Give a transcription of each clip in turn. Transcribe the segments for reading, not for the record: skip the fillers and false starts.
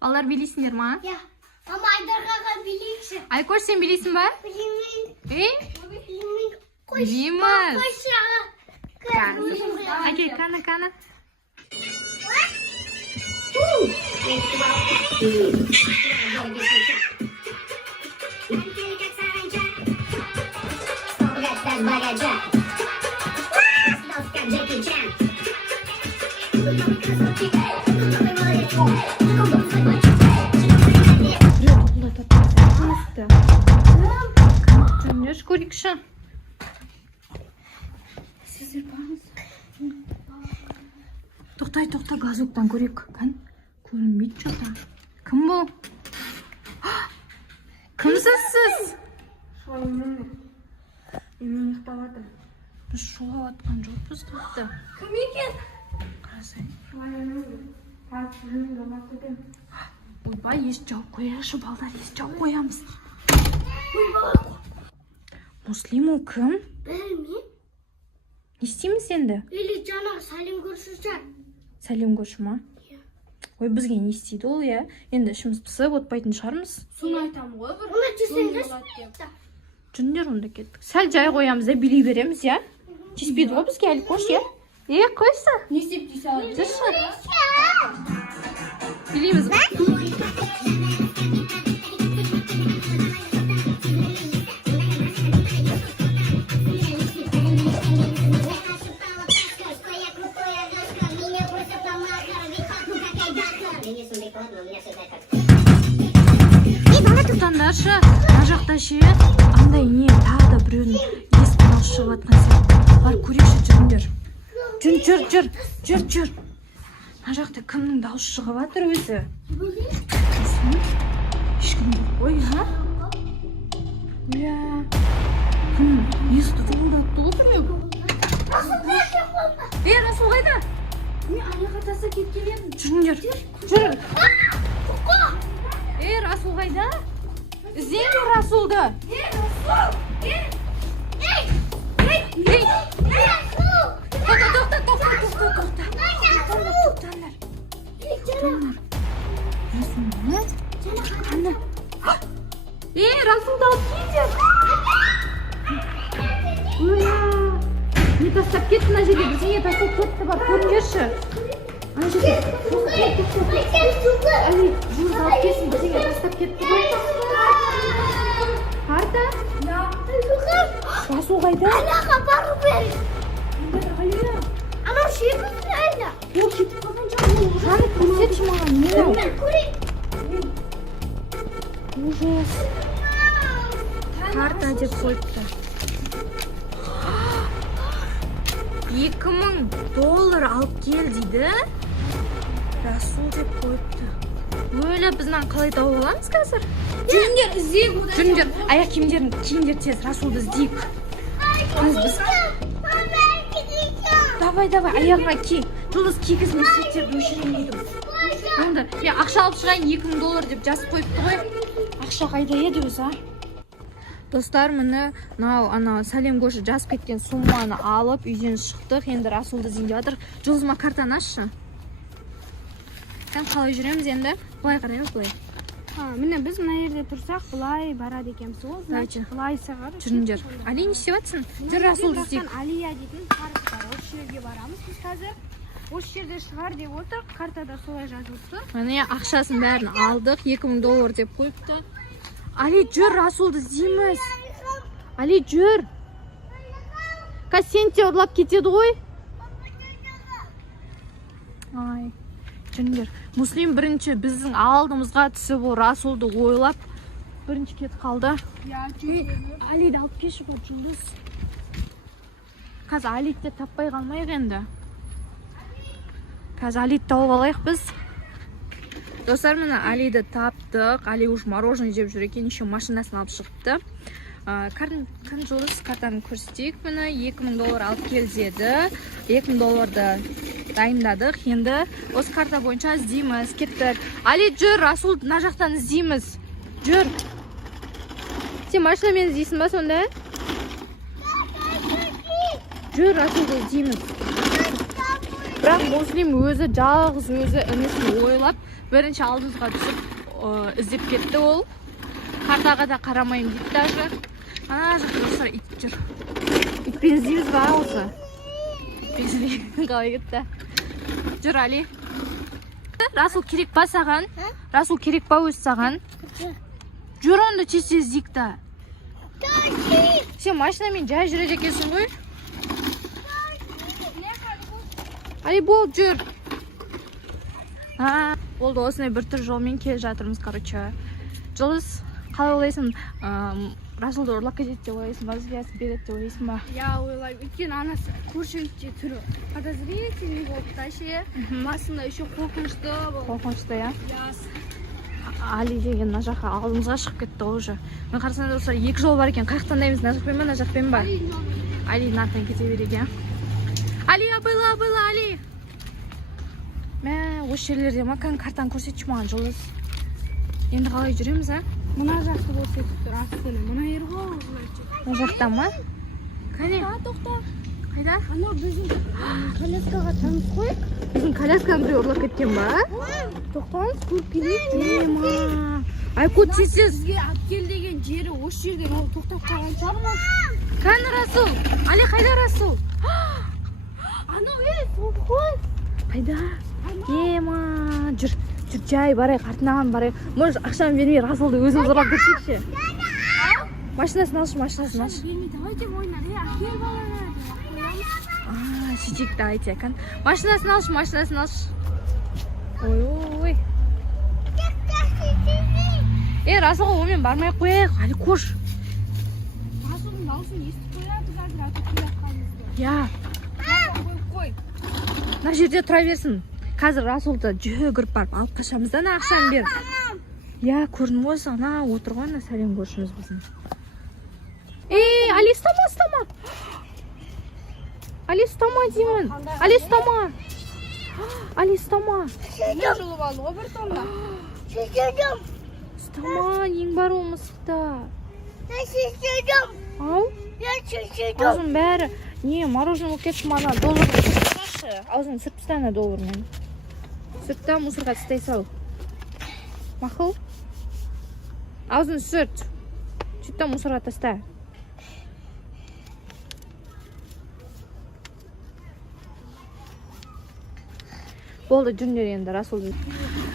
Балалар билейсіңдер ма? Ja. Mama Айдарғаға билейікші. Айкош, сен билейсің ба? Білеймін. Білейміз. Әке, қаны. Жүнеш көрейікші. Тоқта, газоктан көрейік. Көрінбейді жоқта. Кім бұл? Кімсіз сіз? Мен ұйықтаватыр. Біз шулап атқан жоқпыз тіпті. Кім екен? Қарасай. Ойбай, еш жауып қояшы, балдар, еш жауып қоямыз. Муслим ол кім? Білмеймін. Не істейміз енді? Или жаңа сәлем көрсетші. Сәлем көрші ма? Ой, бізге не істейді ол, иә? Енді ішіміз пысып, отпайтын шығармыз. Соны айтам ғой бір. Оны тесеңдес. Жүндер онда кеттік. Сәл жай қоямыз, билей береміз, иә? Теспейді ғой бізге әлі қош, иә? Қойса? Не істеп дейсі алады? Жүрші. Билейміз ба? Тұтандаршы, ажақта ше, андай не, тағы да біреудің есіп дауыс шығып атқан сияқты. Бар көрейікші, жүріңдер. Жүр. Ажақта кімнің дауыс шығып атыр өзі? Ешкім жоқ қой, ха? Уя. Кім? Есікті тұғылдатты ғой біреу. Расул қайда? Не, аяқ атаса кеткен едім. Жүріңдер. Расул қайда? Іздеңдер Расулды. Расулды алып келдер. Не тастап кетті мына жерде, бізге тастап кетті, бар көріңдерші. Ана жерде. Али, жұрды алып келсін, бізге тастап кетті ғой. Қарда? Расул қайда? Анаға бару бері. Алия. Анау шебізін әлі. Ол кетіп қалған жағын. Жаны көрсетші маған, не ол? Көрейін. Ужас. Карта деп қойыпты. $2000 алып кел дейді. Расул деп қойыпты. Өлі біздің қалай тауып аламыз қазір? Жүріңдер, іздейік. Жүріңдер, аяқ киімдер тез, Расулды іздейік. Давай, аяғыңа ки. Жұлдыз кигізін есектерді өшірмейді. Онда, мен ақша алып шығайын, $2000 деп жазып қойыпты ғой. Ақша қайда еді өзі, а? Достар, міне, ана сәлем көрші жазып кеткен сумманы алып, үйден шықтық. Енді Расулды іздейді жатыр. Жұлдызыма картаны ашшы. Қалай жүреміз енді? Бұлай қараймыз, бұлай. Міне біз мына жерде тұрсақ, бұлай барады екенбіз. Ол значит, бұлай сағар. Жүріңдер. Али, не істеп жатсың? Жүр, Расулды іздейік. Алия дейтін парк бар. Осы жерге барамыз біз қазір. Осы жерде шығар деп отыр. Картада солай жазылыпты. Міне ақшасын бәрін алдық, $2000 деп қойыпты. Али, жүр, Расулды іздейміз. Али, жүр. Сен те ұрлап кетеді ғой. Ай. Жүріңдер, Муслим бірінші біздің алдымызға түсіп, ол Расулды ойлап, бірінші кетіп қалды. Алиді алып кеші бар, Жұлдыз. Қазір Алиді таппай қалмайық енді. Қазір Алиді тауып алайық біз. Достар, міне Алиді таптық. Али уж мороженое жеп жүр екен, еще машинасын алып шығыпты. Жұлдыз картаны көрсетейік. Міне $2000 алып кел деді. $2000-ды дайындадық. Енді осы карта бойынша іздейміз. Кеттік. Али, жүр, Расулды мына жақтан іздейміз. Жүр. Сен машинамен іздейсің ба сонда? Жүр, Расулды іздейміз. Бірақ Муслим өзі жалғыз өзі інісін ойлап Бірінші алдымызға түсіп іздеп кетті ол. Картаға да қарамайым дейді даже. Ана жақта достар ит жүр. Итпен іздейміз ба осы? Итпен қалай кетті? Жүр, Али. Расул керек па саған? Расул керек па өз саған? Жүр онда тез іздейік та. Сен машинамен жай жүреді екенсің ғой? Али, бол, жүр. Болды, осындай бір түр жолмен келе жатырмыз, короче. Жұлдыз, қалай ойлайсың? Расулды ұрлап кетеді деп ойлайсың ба? Бізге береді деп ойлайсың ба? Я ойлаймын, өйткені анасы көршілікте түрі подозрительный болып та ше. Басында еще қорқынышты болды. Қорқынышты, я? Али деген мына жаққа алдымызға шығып кетті уже. Мен қарасам достар, екі жол бар екен. Қаяқтан тандаймыз? Мына жақпен ба, мына жақпен ба? Али нарықтан кете берейік, я? Али, абайла, Али! Мә, осы жерлерде ма? Картаны көрсетші маған, Жұлдыз. Енді қалай жүреміз, а? Мына жақты болса тұр, астыны. Мына ер ғой, Мына жақта ма? Кәне? Тоқта. Қайда? Анау біздің коляскаға танып қойып. Біздің колясканы біреу ұрлап кеткен ба? Тоқтаңыз, көріп келейік. Ай, кот сіз. Бізге әпкел деген жері осы жерден ол тоқтап қалған шығар ма? Кәне, Расул. Али, қайда Расул? Анау сол ғой. Қайда? Жүр, жай барайық, артынан барайық. Может, ақшаны бермей Расулды өзіміз ұрлап кетсекші. Машинасын алшы. Бермей, давайте ойнар, әкел баланы. Сөйтейік, давайте, әкін. Машинасын алшы. Ой. Расулға онымен бармай қояйық, Али, кош. Расулдың дауысын естіп қояды, қазір аты келіп қалыңызды. Я. Қой. Мына жерде тұра берсін. Қазір Расулды жүгіріп барып алып қашамыз да, ақшаны бер. Я, көрдің ғой, ана отырған сәлем көршіміз біздің. Али, стама. Али, стама деймін. Али, стама. Мен жұлып алды ғой бір тонда. Стама, ең бар ол мысықта. Ау? Аузын бәрі. Не, мороженое болып кетші мана доллар. Аузын сырт тастана доллармен. Сыртта мусорға тастай сал. Мақыл? Аузын сырт. Сыртта мусорға таста. Болды, жүріңдер енді, Расул.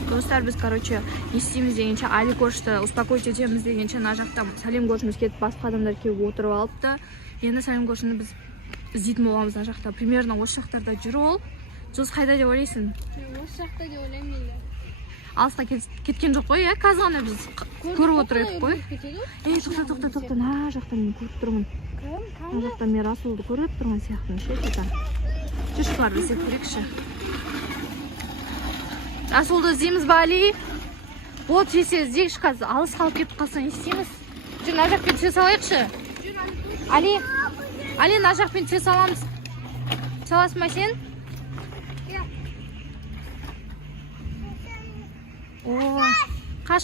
Достар, біз, короче, не істейміз дегенше, Али көршті успокоить етеміз дегенше, мына жақта сәлем көршіміз кетіп, басқа адамдар келіп отырып алыпты. Енді сәлем көршіні біз іздейтін боламыз мына жақта. Примерно осы жақтарда жүр ол. Жұлдыз қайда деп ойлайсың? Осы жақта деп ойлаймын мен. Алысқа кеткен жоқ қой, қазір ғана біз көріп отырайық қой. Тоқта, мына жақта мен көріп тұрмын. Мына жақта мен Расулды көріп тұрған сияқтымын, ше, жүрші бар, іздеп көрейікші. Расулды іздейміз ба, Али? Болды, жесе іздейікші қазір. Алыс қалып кетіп қалса не істейміз? Жүр, мына жақпен түсе салайықшы. Али, мына жақпен түсе саламыз. Саласың ба сен? О, қаш.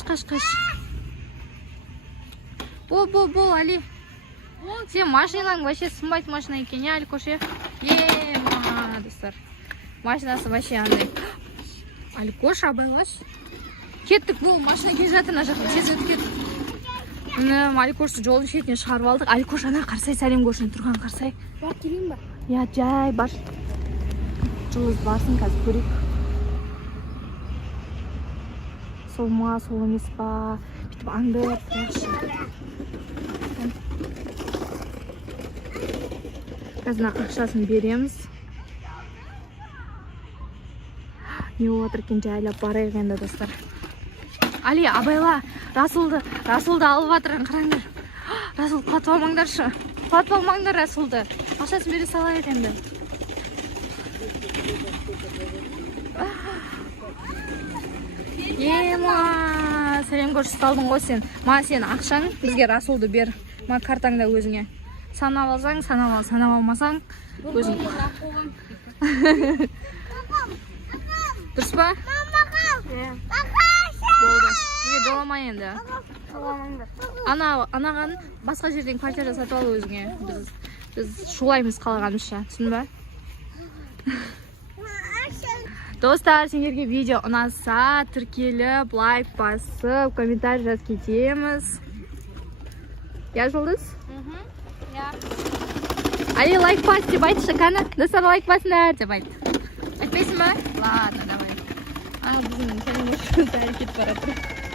Бол, Али. Сен машинаң вообще сынбайды машина екен, не, Али, көше? Ма, достар. Машинасы вообще андай. Али, кош, абайлаш. Кеттік, бол, машина келе жатыр, мына жақта тез өтіп кеттік. Али көшті жолдың шетіне шығарып алдық. Али көш, ана қарсай, сәлем көршінің тұрған қарсай. Бар, келейін ба? Я, жай, бар. Жұлдыз барсын, қазір көрейік. Сол ма, сол емес па. Бүйтіп аңдып тұрайықшы. Қазір ақшасын береміз. Не отыр екен, жайлап барайық енді, достар. Али, абайла, Расулды алып жатырын қараңдар. Расул, құлатып алмаңдаршы. Құлатып алмаңдар Расулды. Ақшасын бере салайық енді. Ема, сәлем көршісі қалдың ғой сен. Ма сен ақшаң, бізге Расулды бер. Ма картаңда өзіңе. Санап алсаң, санап алмасаң, өзің. Дұрыс па? Болды. Бізге жоламай енді. Анаған басқа жерден квартира сатып алу өзіңе. Біз шулаймыз қалағанымызша. Түсін ба? Достар, сендерге видео ұнаса, тіркеліп, лайк басып, комментарий жазып кетеміз. Я Жұлдыз? Али, лайк бас деп айтшы, қаны. Достар, лайк басыңдар деп айт. Айтпайсың ба? Ладно, давай. Біздің сәлем кетіп баратыр.